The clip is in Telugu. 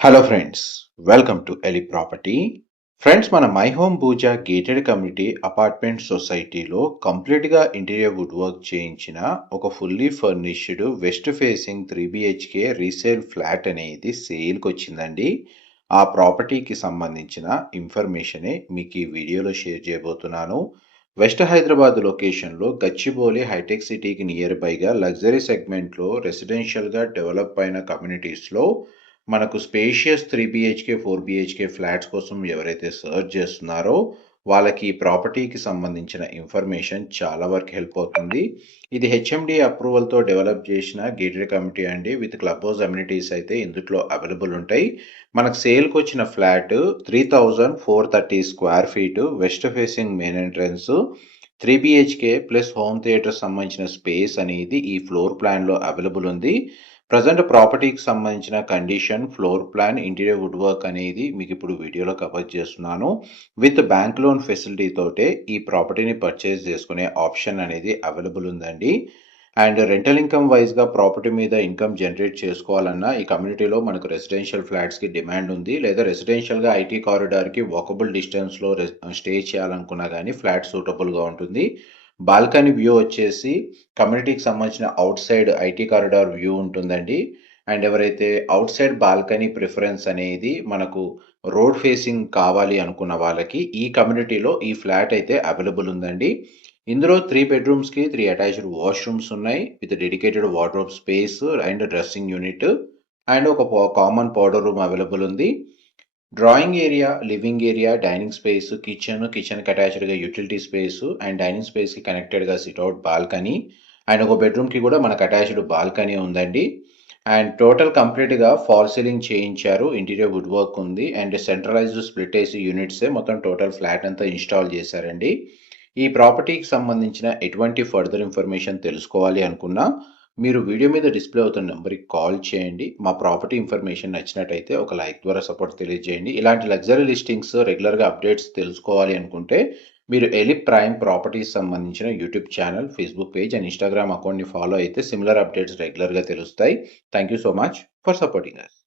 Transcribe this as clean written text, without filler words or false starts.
హలో ఫ్రెండ్స్, వెల్కమ్ టు ఎలి ప్రాపర్టీ. ఫ్రెండ్స్, మన my home Pooja gated community apartment సొసైటీలో కంప్లీట్గా ఇంటీరియర్ వుడ్ వర్క్ చేయించిన ఒక fully furnished west facing 3 BHK resale flat అనేది సేల్కి వచ్చిందండి. ఆ ప్రాపర్టీకి సంబంధించిన ఇన్ఫర్మేషనే మీకు ఈ వీడియోలో షేర్ చేయబోతున్నాను. వెస్ట్ హైదరాబాద్ లొకేషన్లో గచ్చిబౌలి హైటెక్ సిటీకి నియర్ బైగా లగ్జరీ సెగ్మెంట్లో రెసిడెన్షియల్గా డెవలప్ అయిన కమ్యూనిటీస్లో మనకు స్పేషియస్ 3 BHK 4 BHK ఫ్లాట్స్ కోసం ఎవరైతే సర్చ్ చేస్తున్నారో వాళ్ళకి ఈ ప్రాపర్టీకి సంబంధించిన ఇన్ఫర్మేషన్ చాలా వరకు హెల్ప్ అవుతుంది. ఇది HMD అప్రూవల్తో డెవలప్ చేసిన గేటెడ్ కమ్యూనిటీ అండి. విత్ క్లబ్ హౌస్ అమ్యూనిటీస్ అయితే ఇందులో అవైలబుల్ ఉంటాయి. మనకు సేల్కి వచ్చిన flat 3430 square feet, west facing main entrance, 3 BHK plus home theatre సంబంధించిన స్పేస్ అనేది ఈ ఫ్లోర్ ప్లాన్లో అవైలబుల్ ఉంది. ప్రజెంట్ ప్రాపర్టీకి సంబంధించిన condition, floor plan, interior wood work అనేది మీకు ఇప్పుడు వీడియోలో కవర్ చేస్తున్నాను. విత్ బ్యాంక్ లోన్ ఫెసిలిటీ తోటే ఈ ప్రాపర్టీని పర్చేస్ చేసుకునే ఆప్షన్ అనేది అవైలబుల్ ఉందండి. అండ్ రెంటల్ ఇన్కమ్ వైజ్గా ప్రాపర్టీ మీద ఇన్కమ్ జనరేట్ చేసుకోవాలన్నా ఈ కమ్యూనిటీలో మనకు రెసిడెన్షియల్ ఫ్లాట్స్కి డిమాండ్ ఉంది. లేదా రెసిడెన్షియల్గా ఐటీ కారిడార్కి వాకబుల్ డిస్టెన్స్లో స్టే చేయాలనుకున్నా కానీ ఫ్లాట్ సూటబుల్గా ఉంటుంది. బాల్కనీ వ్యూ వచ్చేసి కమ్యూనిటీకి సంబంధించిన out side IT corridor view ఉంటుందండి. అండ్ ఎవరైతే అవుట్ సైడ్ బాల్కనీ ప్రిఫరెన్స్ అనేది మనకు రోడ్ ఫేసింగ్ కావాలి అనుకున్న వాళ్ళకి ఈ కమ్యూనిటీలో ఈ ఫ్లాట్ అయితే అవైలబుల్ ఉందండి. ఇందులో 3 బెడ్రూమ్స్కి 3 అటాచ్డ్ వాష్రూమ్స్ ఉన్నాయి with dedicated wardrobe space and dressing unit and ఒక కామన్ పౌడర్ రూమ్ అవైలబుల్ ఉంది. Drawing area, living area, dining space, కిచెన్కి అటాచ్డ్గా యూటిలిటీ స్పేస్ అండ్ డైనింగ్ స్పేస్కి కనెక్టెడ్గా సిట్అవుట్ బాల్కనీ అండ్ ఒక బెడ్రూమ్కి కూడా మనకు అటాచ్డ్ బాల్కనీ ఉందండి. అండ్ టోటల్ కంప్లీట్గా ఫాల్ సీలింగ్ చేయించారు, ఇంటీరియర్ వుడ్ వర్క్ ఉంది అండ్ సెంట్రలైజ్డ్ స్ప్లిట్ ఏసీ యూనిట్సే మొత్తం టోటల్ ఫ్లాట్ అంతా ఇన్స్టాల్ చేశారండి. ఈ ప్రాపర్టీకి సంబంధించిన ఎటువంటి ఫర్దర్ ఇన్ఫర్మేషన్ తెలుసుకోవాలి అనుకున్నా మీరు వీడియో మీద డిస్ప్లే అవుతున్న నెంబర్కి కాల్ చేయండి. మా ప్రాపర్టీ ఇన్ఫర్మేషన్ నచ్చినట్టయితే ఒక లైక్ ద్వారా సపోర్ట్ తెలియజేయండి. ఇలాంటి లగ్జరీ లిస్టింగ్స్ రెగ్యులర్గా అప్డేట్స్ తెలుసుకోవాలి అనుకుంటే మీరు ఎలి ప్రైమ్ ప్రాపర్టీస్ సంబంధించిన YouTube channel, Facebook page and Instagram అకౌంట్ని ఫాలో అయితే సిమిలర్ అప్డేట్స్ రెగ్యులర్గా తెలుస్తాయి. Thank you so much for supporting us.